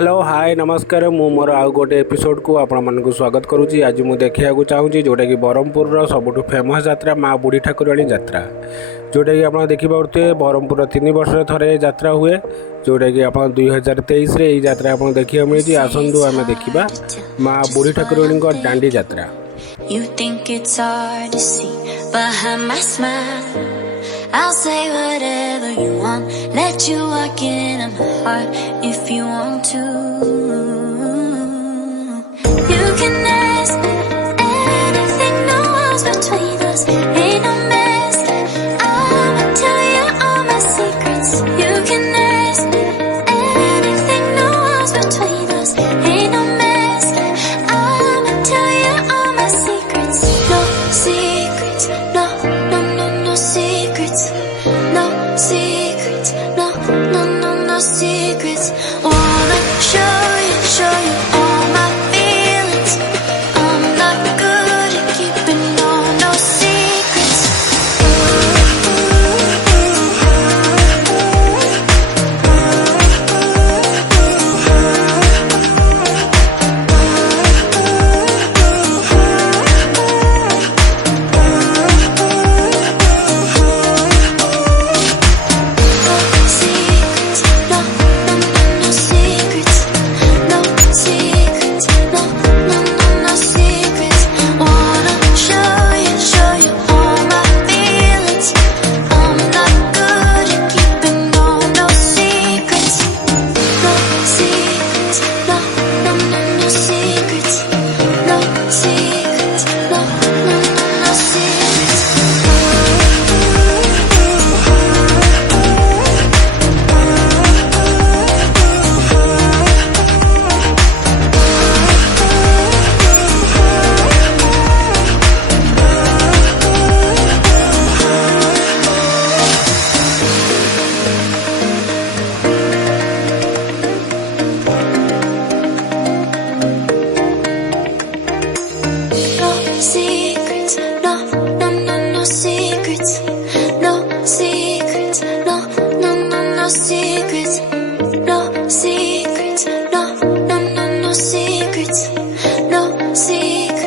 Hello hi नमस्कार मु मोर आउ गोटे एपिसोड को आपण मानक स्वागत करुँची। आज मुझे देखा चाहूँगी जोटा कि ब्रह्मपुर सबुठ फेमस यात्रा माँ बुढ़ी ठाकुराणी यात्रा जोटा कि आप देखिपे ब्रह्मपुर 3 वर्ष थे यात्रा हुए जोटा कि आप 2023 रे यात्रा आप देखा मिली। आसतु आम देखा माँ बुढ़ी ठाकुराणी डांडी यात्रा। You think it's hard to see behind my smile. I'll say whatever you want, let you walk in my heart if you want to. You can ask anything, no walls between us, ain't no mess. I'ma tell you all my secrets. You can ask anything, no walls between us, ain't no mess. I'ma tell you all my secrets. No secrets, no, no, no, no secrets. No secrets, no, no, no, no secrets.